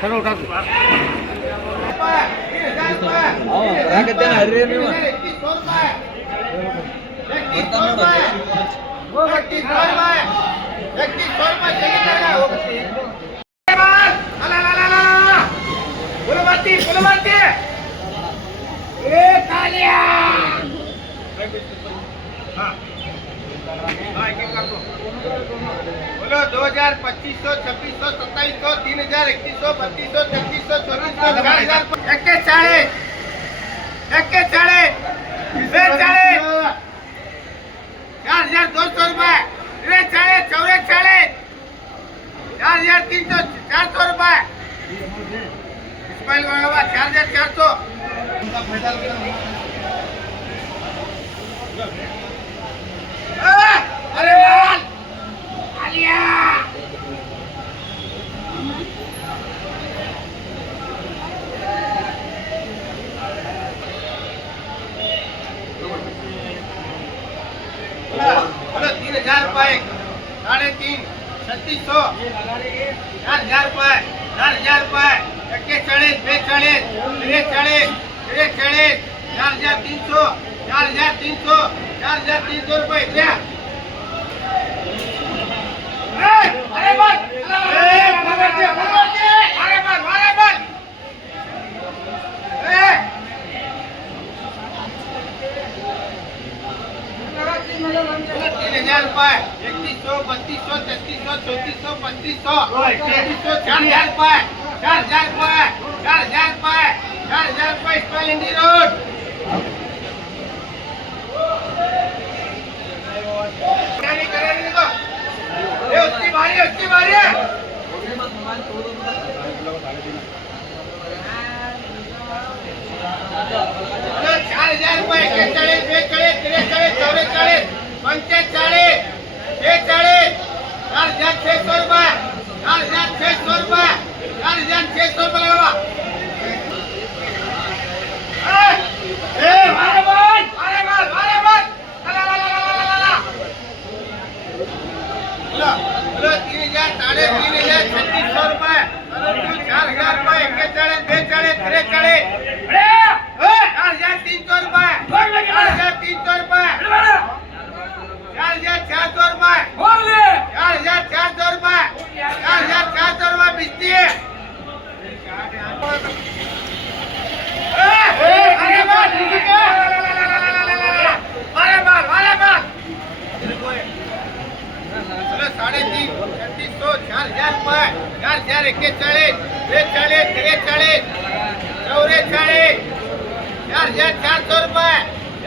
चलो उठा दो। बोलो 2000, 2500, 2600, 2700, 3000, 2100, 3200, 3300, 3400, 4000, 41, 41, 4200 रुपये, 43, 44, 4300, 400 रुपये, इस्माइल बाबा 4400। अरे लाल आलिया बोलो 3000 रुपये, 3.5, 3600, 4000 रुपये, 4000 रुपये, 41, 42, 43, 43, 4300, 4300, 4300 रुपये क्या? अरे बस, अरे बस, 3000 रुपये, 3100, 3200, 3300, 3400, 3500, 4000 रुपये, 4000 रुपये, 4000 रुपये, 4000 रुपये इस्माइल इंडी रोड। उसकी बारी है, उसकी बारी है। 4000 रुपये, 41, 42, 43, 44, 45, 46, 4600 रुपये, 4600 रुपये, 4600 रुपये लगावा। बोलो 3000, 3500, 3600 रुपये, 4000 रुपये, 41, 42, 43, 4300 रुपये, 4300 रुपये, 4400 रुपये, 4400 रुपये, 4400 रुपये बिस्ती है। चलो 3.5, 3600, 4000 रुपये, 4000, 41, 42, 43, 44, 4400 रुपये,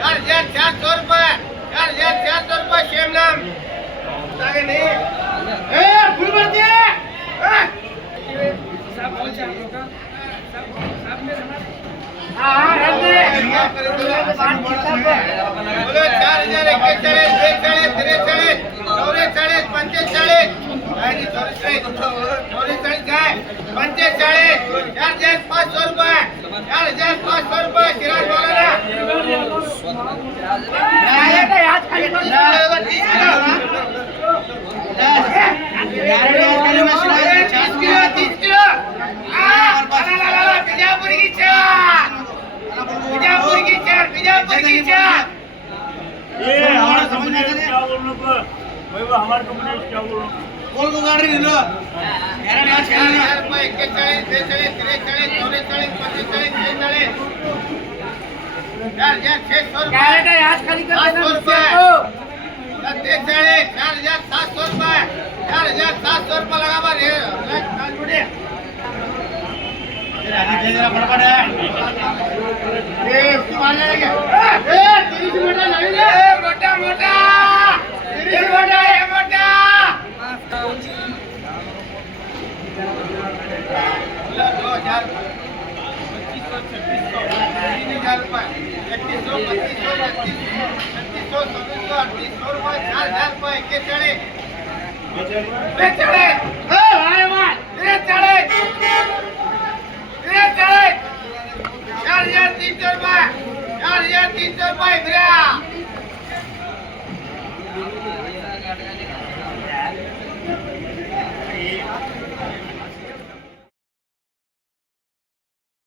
4400 रुपये, 4400 रुपये शेमनाम आगे नहीं फुल भरती है। बोलो 4000, 41, 42, 43, 44, 45, 4500 रुपये, 4500 रुपये सिराज बोला ना। हमारा कंपनी क्या बोलने को हमारी कंपनी क्या बोलूं बोल को गाड़ी ले लो यार आज खेल रहे हैं 41, 42, 43, 44, 45, 4600 रुपये आज खाली कर देना 4700 रुपये, 4700 रुपये लगा बार ये जरा फटाफट है ये उसकी मार लेंगे। 30 मोटा नहीं ले मोटा मोटा 30 मोटा ये मोटा 2000, 2500, 2600, 3000 रुपये, 3100, 3200, 3300, 3700, 3800 रुपये, 4000 रुपये, 41, 43, 4300 रुपये, 4300 रुपये,